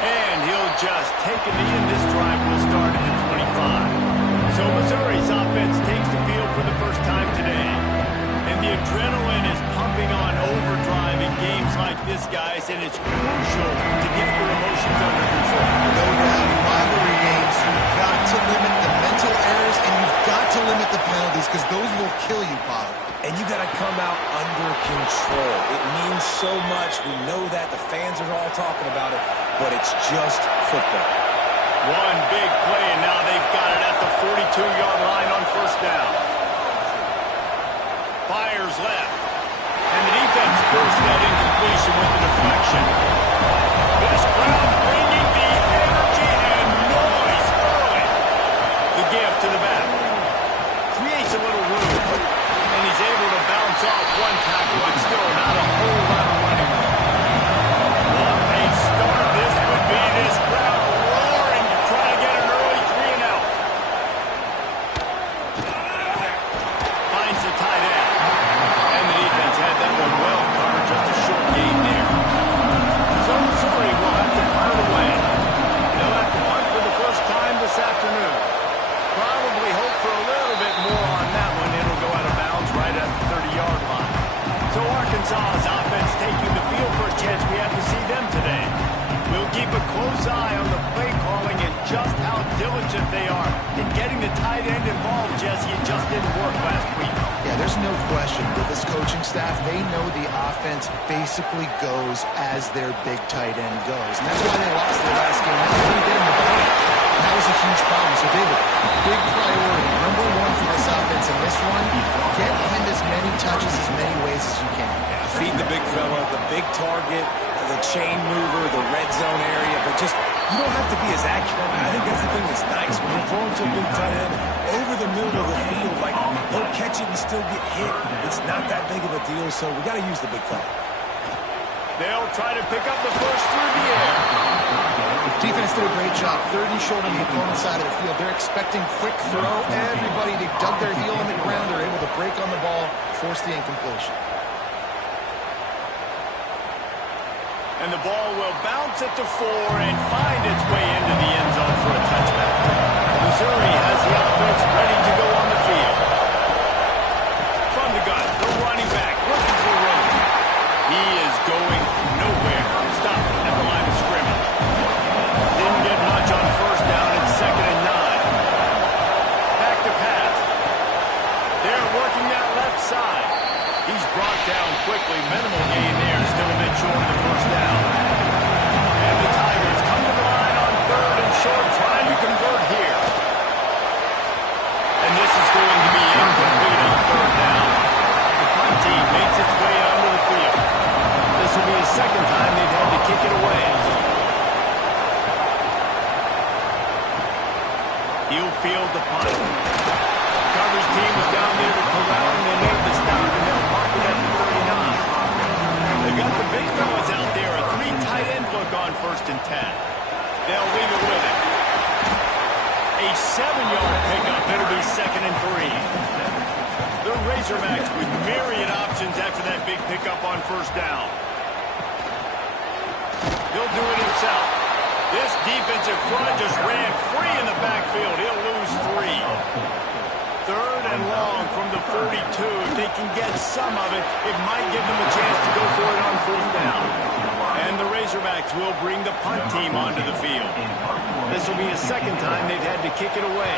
And he'll just take a knee, and this drive will start at the 25. So Missouri's offense takes the field for the first time today. And the adrenaline is pumping on overdrive in games like this, guys, and it's crucial to get your emotions under control. No doubt. In rivalry games, you've got to limit the mental errors, and you've got to limit the penalties, because those will kill you, Bob. And you got to come out under control. It means so much. We know that. The fans are all talking about it, but it's just football. One big play, and now they've got it at the 42-yard line on first down. Fires left. And the defense forced that incompletion with the deflection. This crowd bringing the energy and noise early. The give to the back. Creates a little room. And he's able to bounce off one tackle, but still not a whole lot of running room. What a start this would be. This crowd roaring to try to get an early 3-and-out. Finds the tight end. And the defense had that one well covered. Just a short gain there. So Missouri will have to punt away. They'll have to punt for the first time this afternoon. Probably hope for a little bit more on that one. It'll go out of bounds right at the 30-yard line. So Arkansas's offense taking the field for a chance. We have to see them today. We'll keep a close eye on the play calling and just how diligent they are in getting the tight end involved, Jesse. It just didn't work last week. Yeah, there's no question with this coaching staff, they know the offense basically goes as their big tight end goes. And that's why they lost their last game. They didn't get him the ball. That was a huge problem. So, David, big priority, number one for this offense in this one, get him as many touches, as many ways as you can. Yeah, feed the big fella, the big target, the chain mover, the red zone area, but just, you don't have to be as accurate. I think that's the thing that's nice. When you're throwing to a big tight end over the middle of the field, like, he'll catch it and still get hit. It's not that big of a deal, so we got to use the big fella. They'll try to pick up the first through the air. Defense did a great job. 30 short on the opponent's side of the field. They're expecting quick throw. Everybody, they dug their heel on the ground. They're able to break on the ball, force the incompletion. And the ball will bounce at the 4 and find its way into the end zone for a touchback. Missouri has the offense ready to go on the field. From the gun, the running back looking for room. He is going nowhere. Stop at the line of scrimmage. Didn't get much on first down. It's 2nd and 9. Back to pass. They're working that left side. He's brought down quickly. Minimal gain there. Still a bit short of the first down. And the Tigers come to the line on 3rd and short, trying to convert here. And this is going to be incomplete on 3rd down. The punt team makes its way onto the field. This will be the second time they've had to kick it away. He'll field the punt. Coverage team was down there to corral, and they made the stop, and they'll mark it at the 39. They've got the big fellas out there. A 3 tight end look on 1st and 10. They'll leave it with it. A 7-yard pickup. It'll be 2nd and 3. The Razorbacks with myriad options after that big pickup on first down. He'll do it himself. This defensive front just ran free in the backfield. He'll lose 3. 3rd and long from the 42. If they can get some of it, it might give them a chance to go for it on 4th down. And the Razorbacks will bring the punt team onto the field. This will be the second time they've had to kick it away.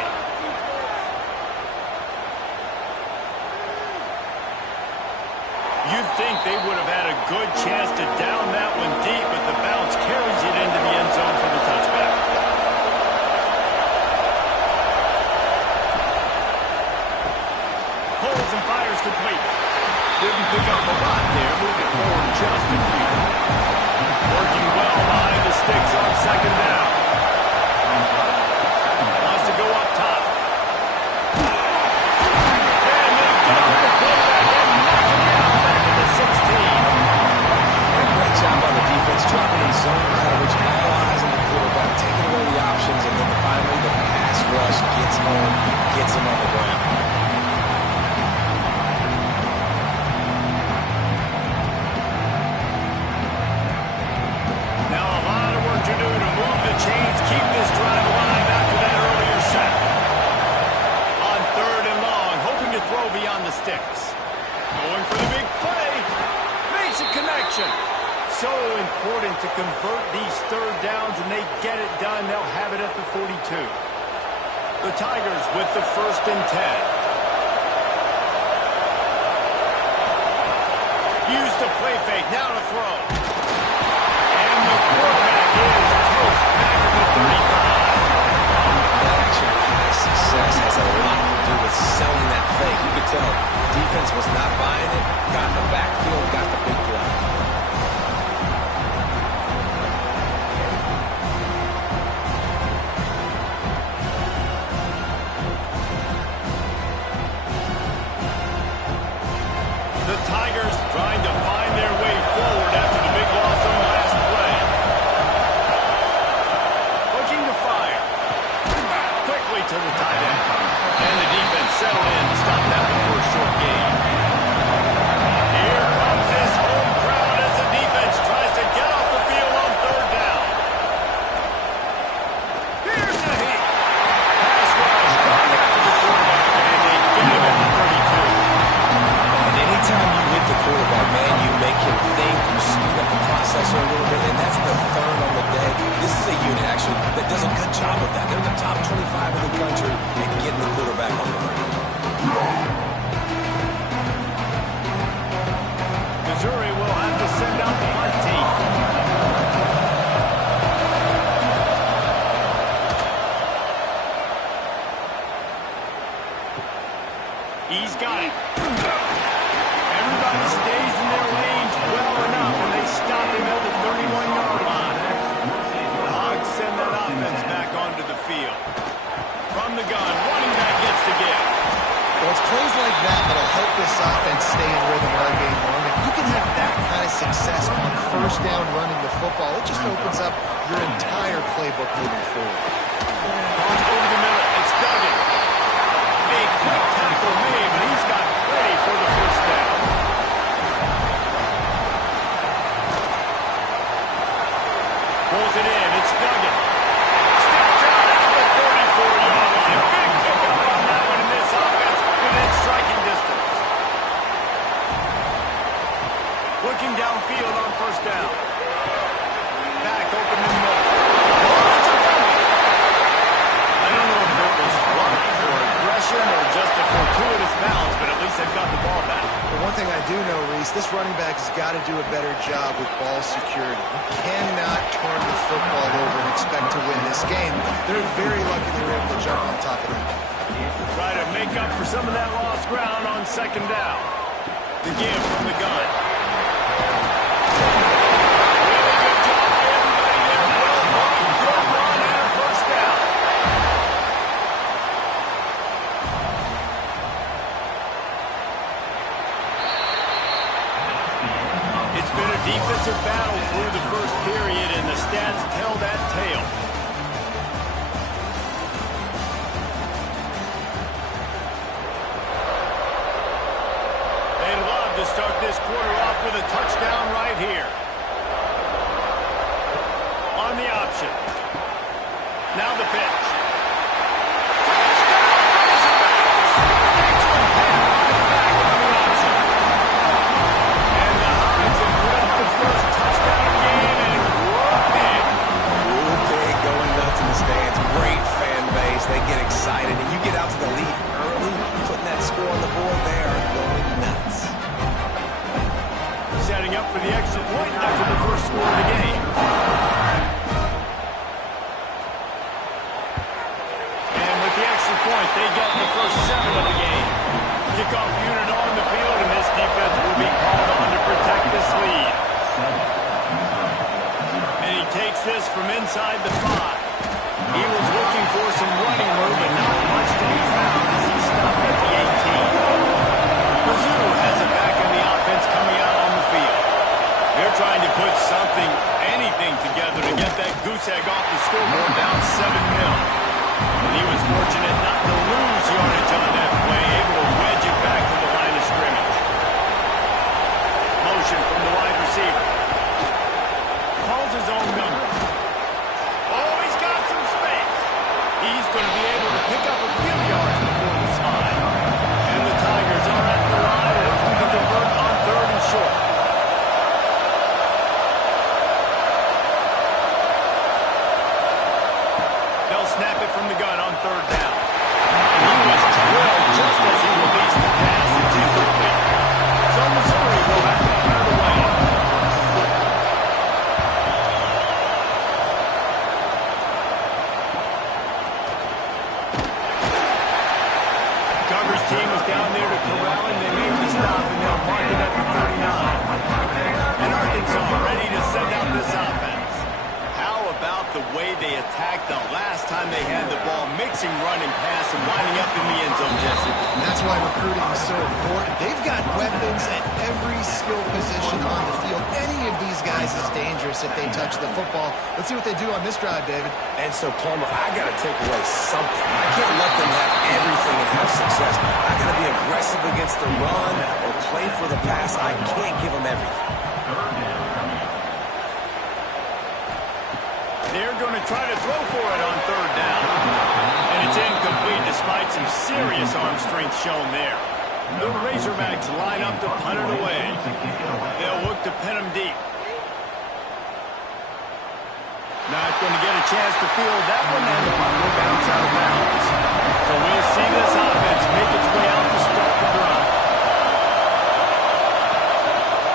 You'd think they would have had a good chance to down that one deep, but the bounce carries it into the end zone for the touchback. Pulls and fires complete. Didn't pick up a lot there, moved it forward just a few. Working well behind the sticks on 2nd down. Wants to go up top. And they get to the quarterback and knock him down back at the 16. Great job on the important to convert these third downs, and they get it done. They'll have it at the 42. The Tigers with the 1st and 10. Use the play fake, now to throw. And the quarterback is toast back at the 35. That action pass success has a lot to do with selling that fake. You could tell defense was not buying it, got in the backfield, got the big play. The Tigers trying to find their way forward after the big loss on the last play. Looking to fire. Quickly to the tight end. And the defense settled in to stop that before a short gain. Here comes his home crowd as the defense tries to get off the field on 3rd down. Here's the heat. Pass rush going after the quarterback, and they get him at the 32. And anytime you hit the quarterback, man, you make him think, you speed up the processor a little bit, and that's the 3rd on the day. This is a unit, actually, that does a good job of that. They're the top 25 in the country at getting the quarterback on the ground. Missouri will have to send out the punt team. He's got it. Everybody stays in their lanes well enough, and they stop him at the 31-yard line. The Hogs send that offense back onto the field. From the gun, running back gets the give. Well, it's plays like that that'll help this offense stay in rhythm all game long. If you can have that kind of success on 1st down running the football, it just opens up your entire playbook moving forward. On over the middle, it's Duggan. A quick tackle made, but he's got ready for the 1st down. Pulls it in, it's Duggan. Steps out at the 34-yard line. Big pickup on that one in this offense within striking distance. Looking downfield on 1st down. Back open in the middle. Oh, it's a fumble. I don't know if it was luck or aggression or just a fortuitous bounce, but at least they've got the ball back. But one thing I do know, Reese, this running back has got to do a better job with ball security. You cannot turn the football over and expect to win this game. They're very lucky they were able to jump on top of that. Try to make up for some of that lost ground on 2nd down. The give from the gun. Really good job by everybody there. Well played, good run, and a 1st down. It's been a defensive battle through the 1st period, and the stats tell that tale. They'd love to start this quarter off with a touchdown right here. On the option. Now the pitch. Touchdown, Razorbacks! Excellent pass by the back on the option. And the Hogs have grabbed the 1st touchdown of the game, and whooping. Big, going nuts in the stands. Great fan base. They get excited, and you get out to the lead early, putting that score on the board, they are going nuts. Setting up for the extra point after the 1st score of the game. And with the extra point, they get the first 7 of the game. Kickoff unit on the field, and this defense will be called on to protect this lead. And he takes this from inside the 5. He was looking for some running room, but not much to be found as he stopped at the 18. Mizzou has it back in the offense coming out on the field. They're trying to put something, anything together to get that goose egg off the scoreboard down 7-0. And he was fortunate not to lose yardage on that play, able to wedge it back to the line of scrimmage. Motion from the wide receiver. Calls his own number. Oh, he's got some space. He's going to be able to pick up a few yards before the slide. And the Tigers are at the line looking to convert on 3rd and short. the way they attacked the last time they had the ball, mixing run and pass and winding up in the end zone, Jesse. And that's why recruiting is so important. They've got weapons at every skill position on the field. Any of these guys is dangerous if they touch the football. Let's see what they do on this drive, David. And so, Palmer, I got to take away something. I can't let them have everything and have success. I got to be aggressive against the run or play for the pass. I can't give them everything. They're going to try to throw for it on third down. And it's incomplete despite some serious arm strength shown there. The Razorbacks line up to punt it away. They'll look to pin them deep. Not going to get a chance to field that one, and the punt will bounce out of bounds. So we'll see this offense make its way out to start the drive.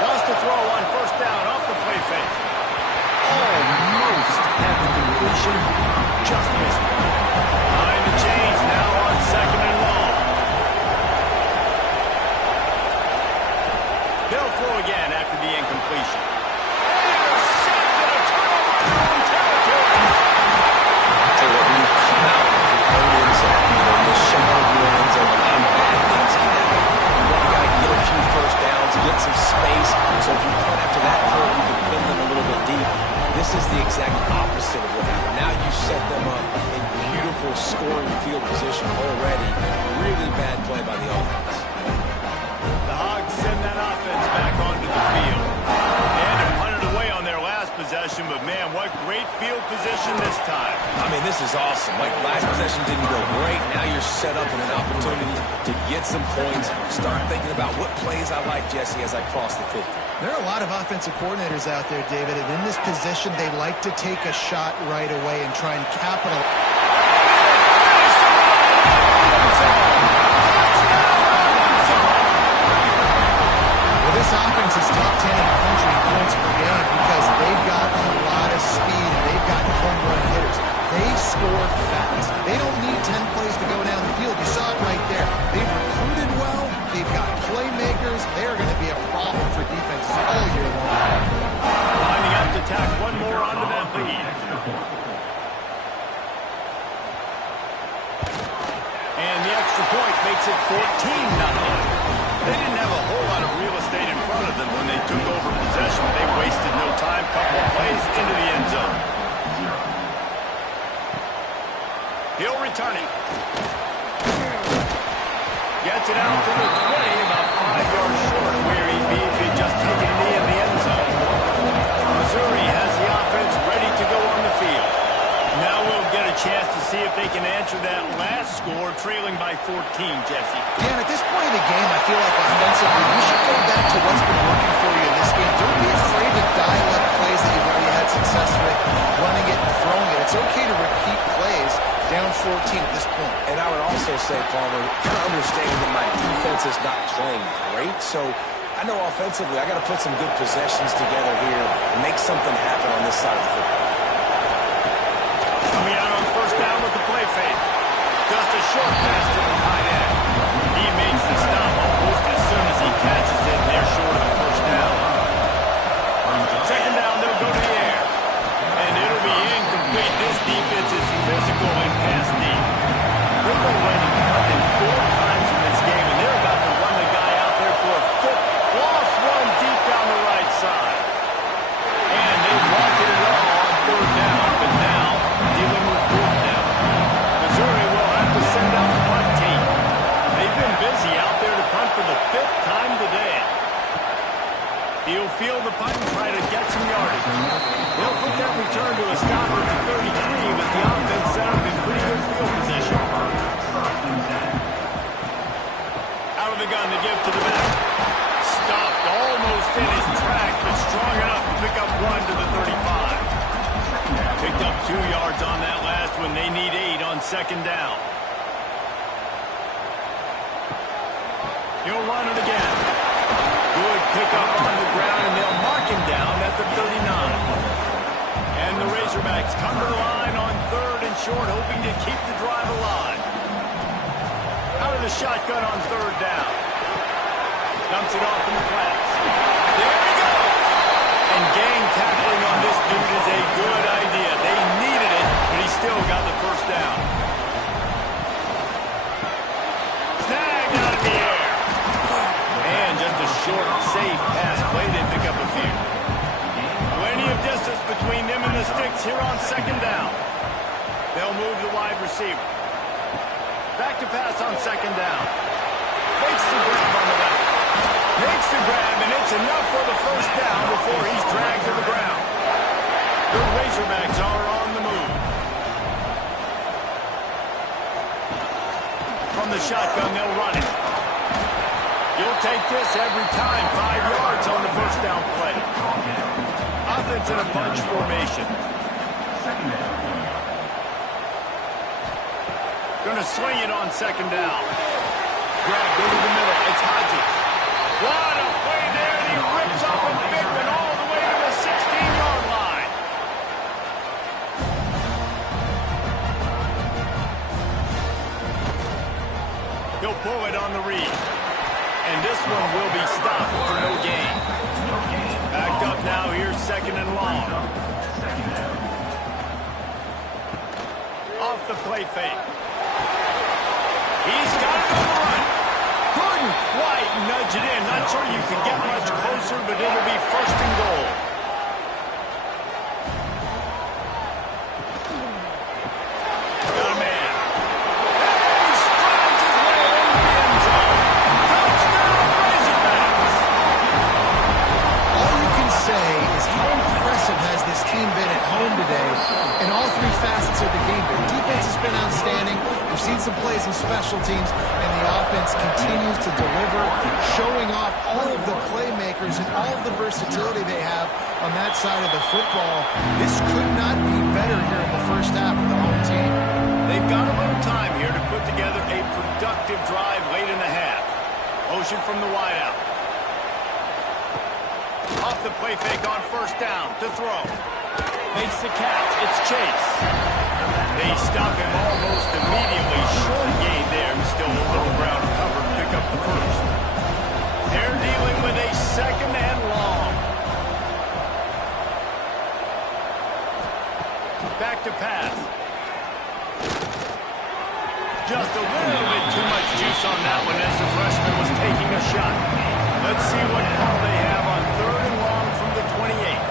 Wants to throw on first down off the play fake. Almost had the completion, just missed it. Behind the chains now on second and long. They'll throw again after the incompletion. Intercepted, a turnover in their own territory. Tell you what, when you come out of your own end zone, in the shadow of your own end zone, a lot of bad things can happen. You want to get a few first downs, get some space, so if you punt after that point, you can pin them a little bit deep. This is the exact opposite of what happened. Now you set them up in beautiful scoring field position already. Really bad play by the offense. The Hogs send that offense back onto the field. They had to punt it away on their last possession, but man, what great field position this time. I mean, this is awesome. Like, last possession didn't go great. Now you're set up in an opportunity to get some points. Start thinking about what plays I like, Jesse, as I cross the 50. There are a lot of offensive coordinators out there, David, and in this position, they like to take a shot right away and try and capitalize. Well, this offense is top 10 in the country in points per game because they've got a lot of speed and they've got home run hitters. They score fast. They don't need 10 plays to go down the field. You saw it right there. They've recruited well. They've got playmakers. They're going to be a problem for defenses all year long. Lining up to tack one more onto that lead. And the extra point makes it 14-0. They didn't have a whole lot of real estate in front of them when they took over possession. They wasted no time. Couple of plays into the end zone. He'll return it. Gets it out to the 20, about 5 yards short of where he'd be if he'd just taken a knee in the end zone. Missouri has the offense ready to go on the field. Now we'll get a chance to see if they can answer that last score, trailing by 14, Jesse. Yeah, and at this point in the game, I feel like offensively, you should go back to what's been working for you in this game. Don't be afraid to dial up plays that you've already had success with, running it and throwing it. It's okay to repeat plays down 14 at this point. And I would also say, Palmer, kind of understanding that my defense is not playing great, so I know offensively I got to put some good possessions together here and make something happen on this side of the football. Coming out on first down with the play fake. Just a short pass to the tight end. He makes the stop almost as soon as he catches it, and they're short of the first down. Second down, they'll go to the air. And it'll be incomplete. This defense is physical and pass deep. They've already punted 4 times in this game, and they're about to run the guy out there for a 5th lost run deep down the right side. And they wanted it all on third down, but now dealing with 4th down. Missouri will have to send out the punt team. They've been busy out there to punt for the 5th time today. He'll field the punt and try to get some yardage. They'll put that return to a stop at the 33, with the offense set up in pretty good field position. Out of the gun to give to the back. Stopped almost in his tracks, but strong enough to pick up 1 to the 35. Picked up 2 yards on that last one. They need 8 on second down. He'll run it again. Good pickup on the ground, and they'll mark him down at the 39. And the Razorbacks come to the line on third and short, hoping to keep the drive alive. Out of the shotgun on third down. Dumps it off in the flats. There he goes! And gang tackling on this dude is a good idea. They need sticks here on second down. They'll move the wide receiver. Back to pass on second down. Makes the grab on the back. Makes the grab, and it's enough for the first down before he's dragged to the ground. The Razorbacks are on the move. From the shotgun, they'll run it. You'll take this every time. 5 yards on the first down play. Offense in a bunch formation. Going to swing it on second down. Grab, go to the middle. It's Hodges. What a play there, and he rips off a big one all the way to the 16-yard line. He'll pull it on the read. And this one will be stopped for no gain. Backed up now, here's second and long. Off the play fake. He's got it on the run. Couldn't quite nudge it in. Not sure you can get much closer, but it'll be first and goal. Got a man. He strides his way into the end zone. Touchdown, Razorbacks. All you can say is how impressive has this team been at home today in all three facets of the game. Their defense has been outstanding. We've seen some plays in special teams, and the offense continues to deliver, showing off all of the playmakers and all of the versatility they have on that side of the football. This could not be better here in the first half of the home team. They've got a little time here to put together a productive drive late in the half. Motion from the wideout. Off the play fake on first down to throw. Makes the catch. It's Chase. They stop him almost immediately. Short gain there. Still a little ground to cover to pick up the first. They're dealing with a second and long. Back to pass. Just a little bit too much juice on that one as the freshman was taking a shot. Let's see what call they have on third and long from the 28.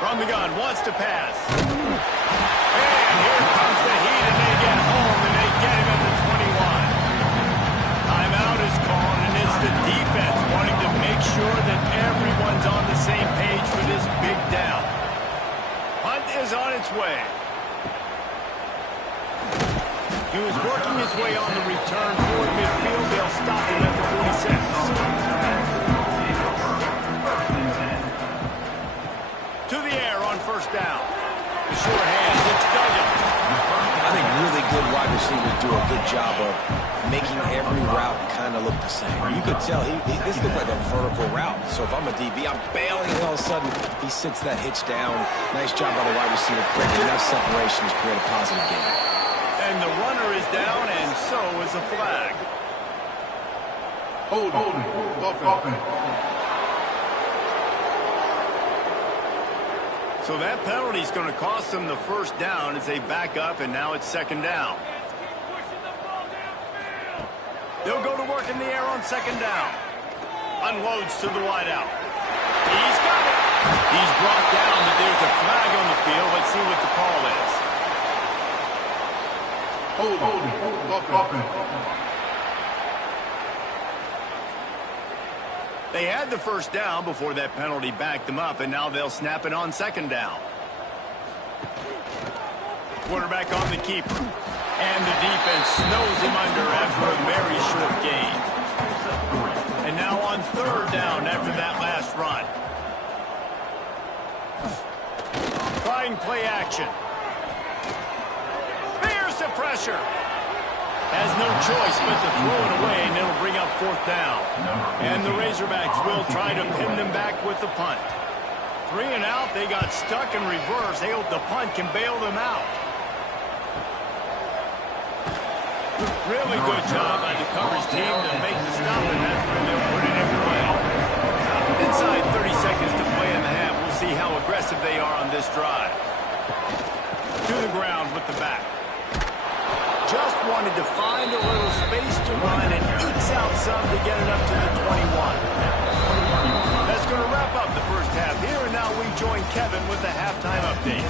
From the gun, wants to pass. And here comes the heat, and they get home, and they get him at the 21. Timeout is called, and it's the defense wanting to make sure that everyone's on the same page for this big down. Hunt is on its way. He was working his way on the return toward midfield. They'll stop him at the 46. To the air on first down. The short hands, it's Duggan. I think really good wide receivers do a good job of making every route kind of look the same. You could tell this looked like a vertical route. So if I'm a DB, I'm bailing, and all of a sudden he sits that hitch down. Nice job by the wide receiver, creating enough separation to create a positive gain. And the runner is down, and so is a flag. Hold it. So that penalty is going to cost them the first down as they back up, and now it's second down. They'll go to work in the air on second down. Unloads to the wideout. He's got it. He's brought down, but there's a flag on the field. Let's see what the call is. Hold it. They had the first down before that penalty backed them up, and now they'll snap it on second down. Quarterback on the keeper. And the defense snows him under after a very short gain. And now on third down after that last run. Trying play action. There's the pressure. Has no choice but to throw it away, and it'll bring up fourth down. And the Razorbacks will try to pin them back with the punt. 3 and out, they got stuck in reverse. They hope the punt can bail them out. Really good job by the coverage team to make the stop, and that's where they'll put it in play. Inside 30 seconds to play in the half. We'll see how aggressive they are on this drive. To the ground with the back. Just wanted to find a little space to run and ekes out some to get it up to the 21. Let's going to wrap up the first half here, and now we join Kevin with the halftime update.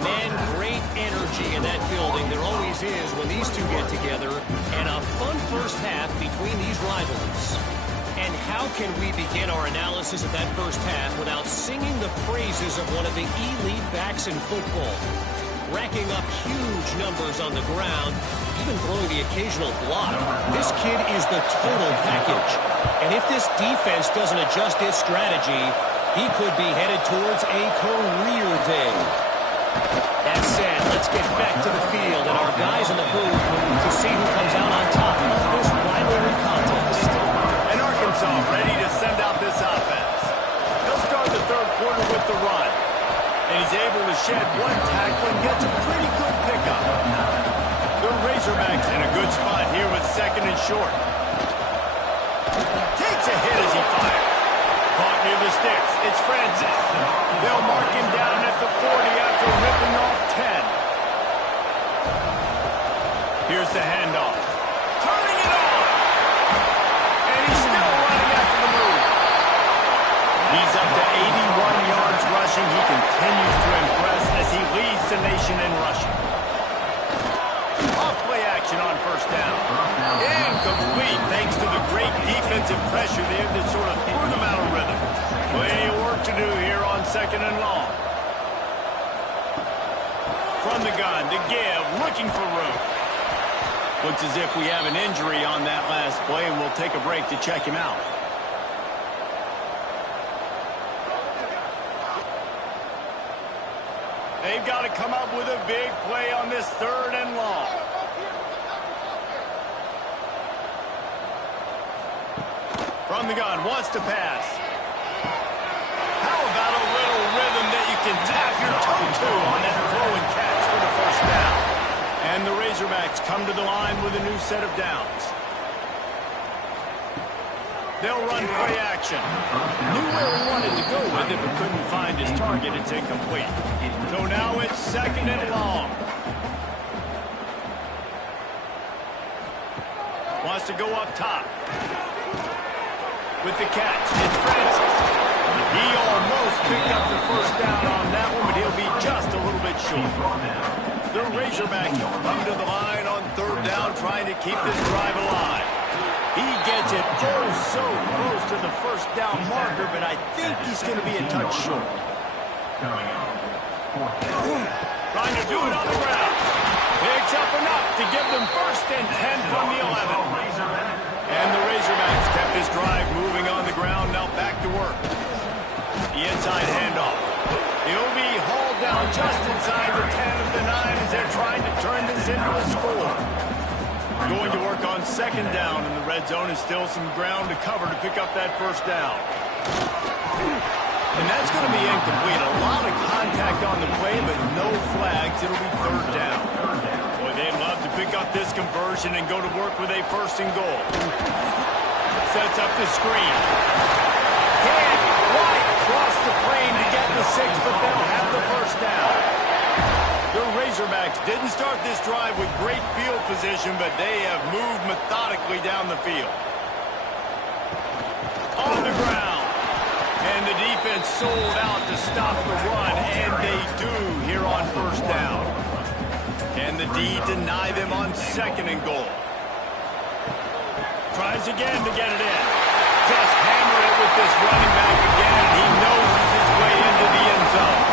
Man, great energy in that building. There always is when these two get together, and a fun first half between these rivals. And how can we begin our analysis of that first half without singing the praises of one of the elite backs in football? Racking up huge numbers on the ground, even throwing the occasional block. This kid is the total package. And if this defense doesn't adjust its strategy, he could be headed towards a career day. That said, let's get back to the field and our guys in the booth to see who comes out on top of this rivalry contest. And Arkansas ready to send out this offense. They'll start the third quarter with the run. And he's able to shed one tackle and gets a pretty good pickup. The Razorbacks in a good spot here with second and short. Takes a hit as he fires. Caught near the sticks. It's Francis. They'll mark him down at the 40 after ripping off 10. Here's the handoff. Turning it on. And he's still running after the move. He's up to 81 yards rushing. He continues to impress as he leads the nation in rushing. Off-play action on first down. Incomplete thanks to the great defensive pressure there that sort of threw them out of rhythm. Plenty of work to do here on second and long. From the gun to give, looking for room. Looks as if we have an injury on that last play, and we'll take a break to check him out. They've got to come up with a big play on this third and long. From the gun, wants to pass. How about a little rhythm that you can tap your toe to on that throw and catch for the first down? And the Razorbacks come to the line with a new set of downs. They'll run play action. Knew where he wanted to go with it, but couldn't find his target. It's incomplete. So now it's second and long. Wants to go up top. With the catch, it's Francis. He almost picked up the first down on that one, but he'll be just a little bit short. The Razorbacks come to the line on third down, trying to keep this drive alive. He gets it oh so close to the first down marker, but I think he's going to be a touch short. Trying to do it on the ground. Picks up enough to give them first and 10 from the 11. And the Razorbacks kept this drive moving on the ground, now back to work. The inside handoff. He'll be hauled down just inside the 10 of the 9 as they're trying to turn this into a score. Going to work on second down, and the red zone is still some ground to cover to pick up that first down. And that's going to be incomplete. A lot of contact on the play, but no flags. It'll be third down. Boy, they'd love to pick up this conversion and go to work with a first and goal. Sets up the screen. Can't quite cross the plane to get the 6, but they'll have the first down. The Razorbacks didn't start this drive with great field position, but they have moved methodically down the field. On the ground. And the defense sold out to stop the run, and they do here on first down. And the D deny them on second and goal. Tries again to get it in. Just hammer it with this running back again. He noses his way into the end zone.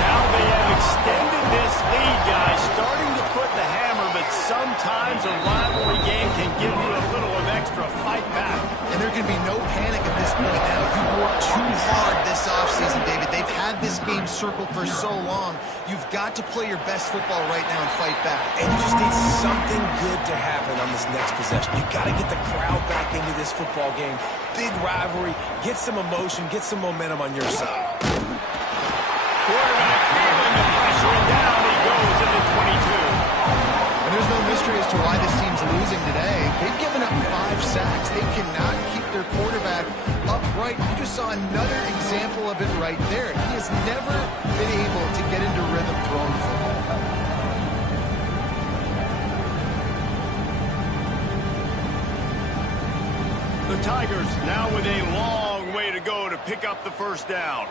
Now they have extended this lead, guys, starting to put the hammer, but sometimes a rivalry game can give you a little of extra fight back. And there can be no panic at this point now. You worked too hard this offseason, David. They've had this game circled for so long. You've got to play your best football right now and fight back. And you just need something good to happen on this next possession. You got to get the crowd back into this football game. Big rivalry. Get some emotion. Get some momentum on your side. Quarterback feeling the pressure, and down he goes at the 22. And there's no mystery as to why this team's losing today. They've given up 5 sacks. They cannot keep their quarterback upright. You just saw another example of it right there. He has never been able to get into rhythm throwing the football. The Tigers now with a long way to go. go to pick up the first down.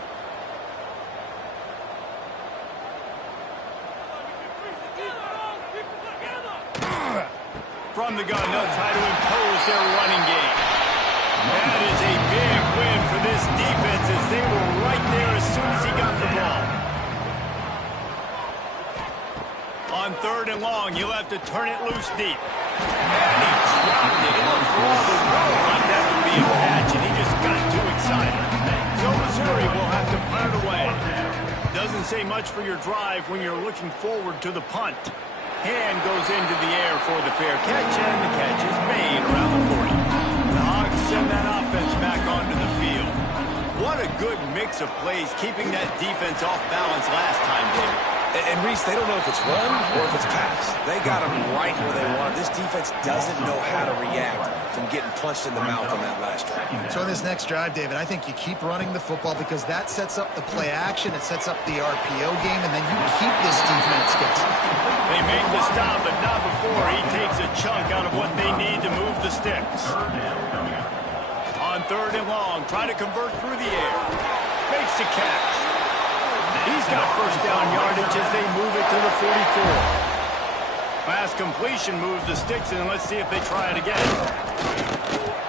From the gun, they'll try to impose their running game. That is a big win for this defense as they were right there as soon as he got the ball. On 3rd and long, you'll have to turn it loose deep. And he dropped it. It looked for all the world like that would be a catch, and he just got too excited. So Missouri will have to punt it away. Doesn't say much for your drive when you're looking forward to the punt. Hand goes into the air for the fair catch, and the catch is made around the 40. The Hogs send that offense back onto the field. What a good mix of plays, keeping that defense off balance last time, David. And Reese, they don't know if it's run or if it's pass. They got them right where they want. This defense doesn't know how to react from getting punched in the mouth on that last drive. So in this next drive, David, I think you keep running the football because that sets up the play action, it sets up the RPO game, and then you keep this defense guessing. They make the stop, but not before he takes a chunk out of what they need to move the sticks. On 3rd and long, trying to convert through the air. Makes the catch. He's got first down yardage as they move it to the 44. Pass completion moved the sticks, and let's see if they try it again.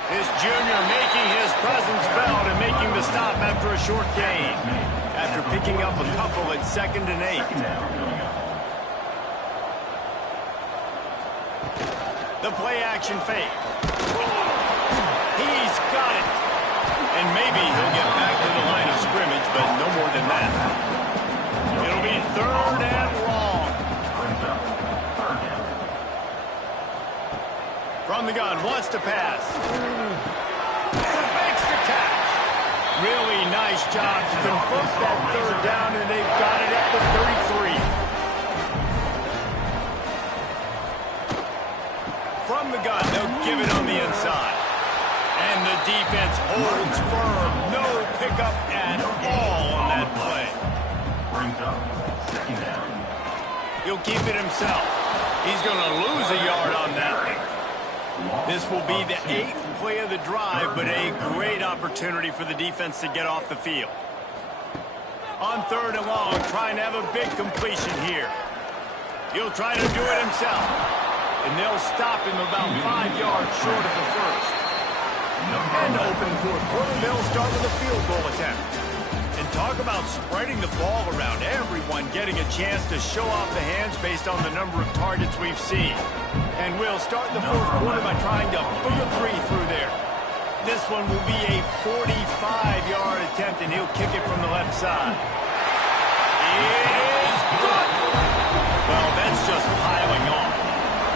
This junior making his presence felt and making the stop after a short gain. After picking up a couple at 2nd and 8. The play action fake. He's got it. And maybe he'll get back to the line of scrimmage, but no more than that. It'll be 3rd and long. From the gun, wants to pass. Makes the catch. Really nice job to convert that 3rd down, and they've got it at the 33. From the gun, they'll give it on the inside. And the defense holds firm. No pickup at all on that play. He'll keep it himself. He's going to lose a yard on that one. This will be the 8th play of the drive, but a great opportunity for the defense to get off the field. On 3rd and long, trying to have a big completion here. He'll try to do it himself. And they'll stop him about 5 yards short of the first. And open 4th quarter, they'll start with a field goal attempt. And talk about spreading the ball around, everyone getting a chance to show off the hands based on the number of targets we've seen. And we'll start the 4th quarter by trying to boot a 3 through there. This one will be a 45-yard attempt, and he'll kick it from the left side. It is good! Well, that's just piling on.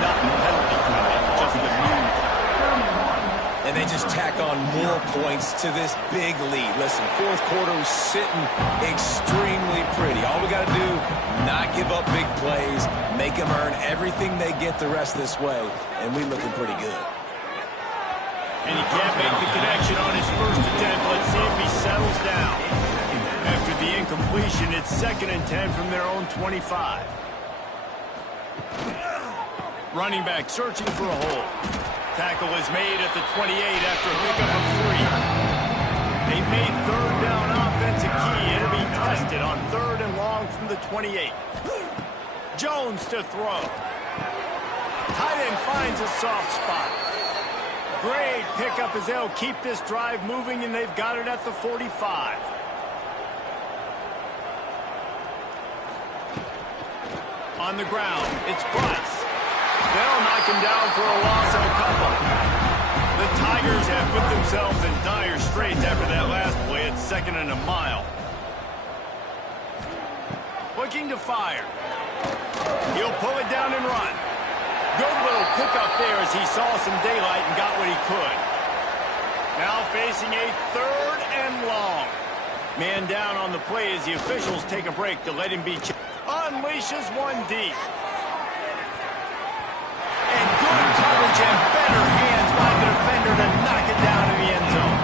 Not the penalty coming, just the move. And they just tack on more points to this big lead. Listen, 4th quarter was sitting extremely pretty. All we got to do, not give up big plays, make them earn everything they get the rest of this way, and we looking pretty good. And he can't make the connection on his first attempt. Let's see if he settles down. After the incompletion, it's 2nd and 10 from their own 25. Running back searching for a hole. Tackle is made at the 28 after a pickup of 3. They've made 3rd down offense a key. It'll be tested on 3rd and long from the 28. Jones to throw. Tight end finds a soft spot. Great pickup as they'll keep this drive moving, and they've got it at the 45. On the ground, it's Price. They'll knock him down for a loss of a couple. The Tigers have put themselves in dire straits after that last play. It's 2nd and a mile. Looking to fire. He'll pull it down and run. Good little pickup there as he saw some daylight and got what he could. Now facing a 3rd and long. Man down on the play as the officials take a break to let him be checked. Unleashes one deep. And good coverage and better hands by the defender to knock it down in the end zone.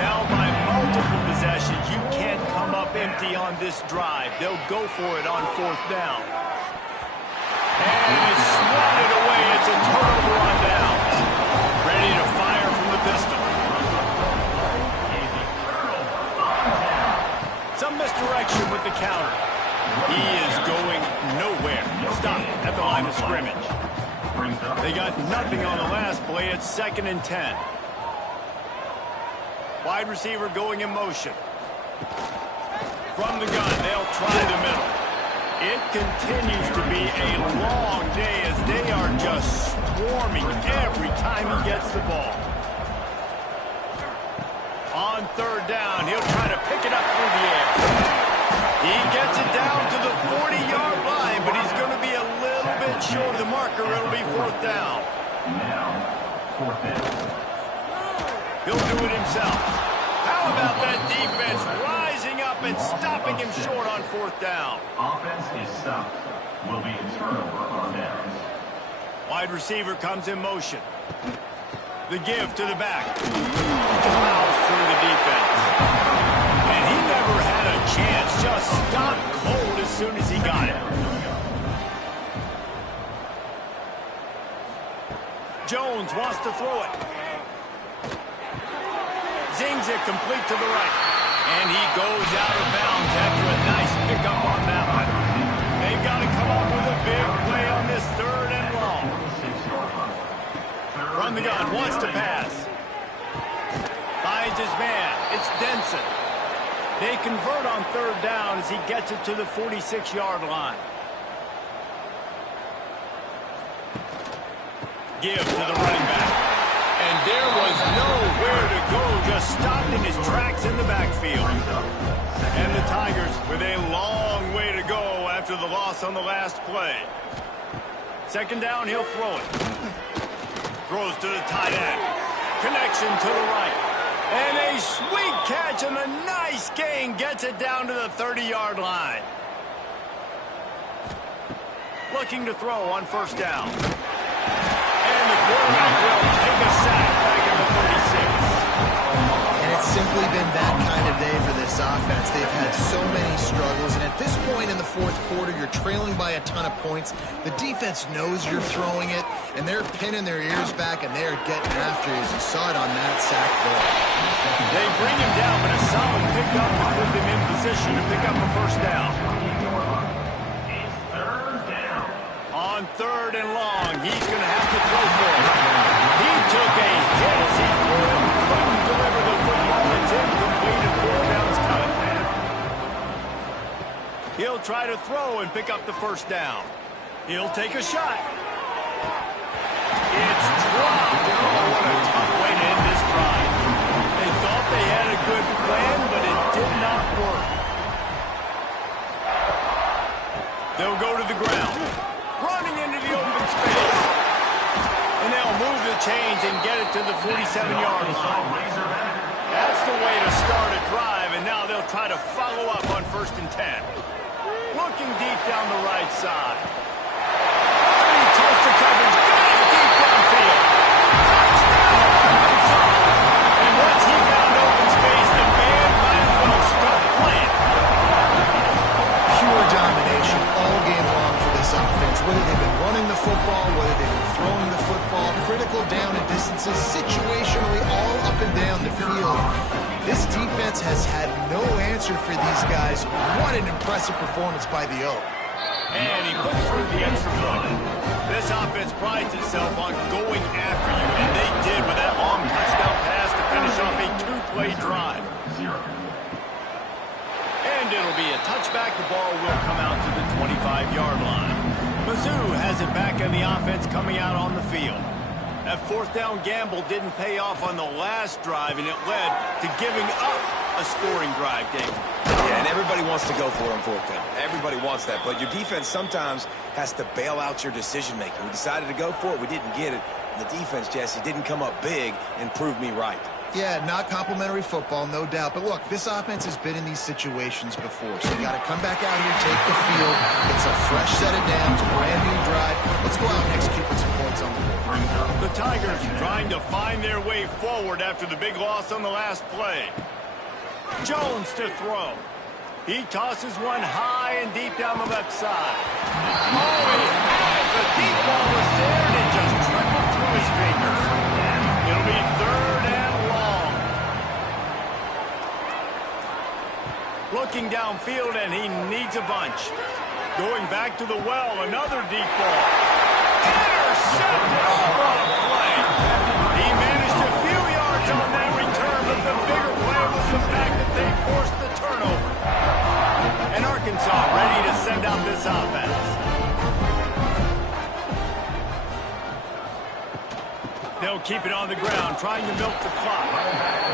Down by multiple possessions. You can't come up empty on this drive. They'll go for it on 4th down. And it's swatted away. It's a turnover on downs. Ready to fire from the pistol. misdirection with the counter. He is going nowhere. Stop at the line of scrimmage. They got nothing on the last play. It's 2nd and 10. Wide receiver going in motion. From the gun, they'll try the middle. It continues to be a long day as they are just swarming every time he gets the ball. On 3rd down, he'll try to pick it up through the air. He gets it down to the 40-yard line, but he's going to be a little bit short of the marker. It'll be 4th down. He'll do it himself. How about that defense rising up and stopping him short on 4th down? Offense is stopped. Will be a turnover on downs. Wide receiver comes in motion. The give to the back. Plows through the defense. And he never had a chance. Just stopped cold as soon as he got it. Jones wants to throw it. Zings it complete to the right. And he goes out of bounds after a nice pickup on that one. They've got to come up with a big play on this 3rd and long. From the gun, wants to pass. Finds his man. It's Denson. They convert on 3rd down as he gets it to the 46-yard line. Give to the running back. And there was nowhere to go, just stopped in his tracks in the backfield. And the Tigers with a long way to go after the loss on the last play. 2nd down, he'll throw it. Throws to the tight end. Connection to the right. And a sweet catch and a nice gain gets it down to the 30-yard line. Looking to throw on 1st down. And the quarterback will take a sack back in the 36. And it's simply been that kind of day for this offense. They've had so many struggles, and at this point in the 4th quarter, you're trailing by a ton of points. The defense knows you're throwing it, and they're pinning their ears back, and they're getting after you, as you saw it on that sack ball. They bring him down, but a solid pickup to put them in position to pick up a 1st down. On 3rd and long, he's going to have to throw for it. He took a hit as he couldn't deliver the football. It's incomplete and 4th down's coming. He'll try to throw and pick up the 1st down. He'll take a shot. It's dropped. Oh, what a tough way to end this drive. They thought they had a good plan, but it did not work. They'll go to the ground. Running into the open space. And they'll move the chains and get it to the 47-yard line. That's the way to start a drive, and now they'll try to follow up on 1st and 10. Looking deep down the right side. And he tossed the coverage. Got it deep downfield. Touchdown, Arkansas. And once he found open space, the band might as well start playing. Pure domination all game long for this offense. Whether they've been running the football, whether they've been throwing the football, critical down and distances, situationally all up and down the field. This defense has had no answer for these guys. What an impressive performance by the Oak. And he puts through the extra point. This offense prides itself on going after you, and they did with that long touchdown pass to finish off a 2-play drive. And it'll be a touchback. The ball will come out to the 25-yard line. Mizzou has it back in the offense coming out on the field. That 4th down gamble didn't pay off on the last drive, and it led to giving up a scoring drive, Dave. Yeah, and everybody wants to go for it on 4th down. Everybody wants that, but your defense sometimes has to bail out your decision-making. We decided to go for it. We didn't get it. And the defense, Jesse, didn't come up big and prove me right. Yeah, not complimentary football, no doubt. But look, this offense has been in these situations before, so you got to come back out here, take the field. It's a fresh set of downs, brand new drive. Let's go out and execute with some points on the board. The Tigers trying to find their way forward after the big loss on the last play. Jones to throw. He tosses one high and deep down the left side. Oh, he had it. The deep ball was there, and it just trickled through his fingers. It'll be 3rd and long. Looking downfield, and he needs a bunch. Going back to the well, another deep ball. Intercepted over a play. He managed a few yards on that return, but the bigger play was the fact that they forced the turnover. And Arkansas ready to send out this offense. They'll keep it on the ground, trying to milk the clock.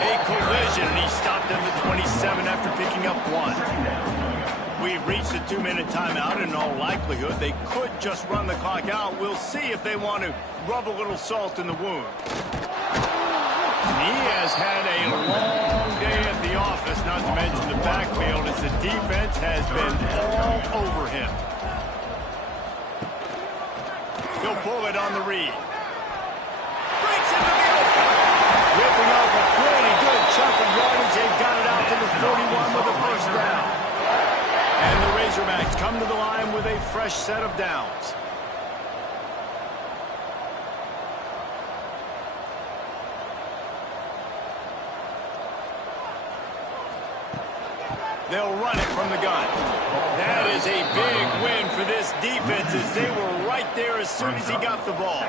A collision, and he stopped at the 27 after picking up 1. We've reached a 2-minute timeout. In all likelihood, they could just run the clock out. We'll see if they want to rub a little salt in the wound. He has had a long day at the office, not to mention the backfield, as the defense has been all over him. He'll pull it on the read. Breaks into the open. Ripping off a pretty good chunk of yardage. They got it out to the 41 with a first down. And the Razorbacks come to the line with a fresh set of downs. They'll run it from the gun. That is a big win for this defense, as they were right there as soon as he got the ball.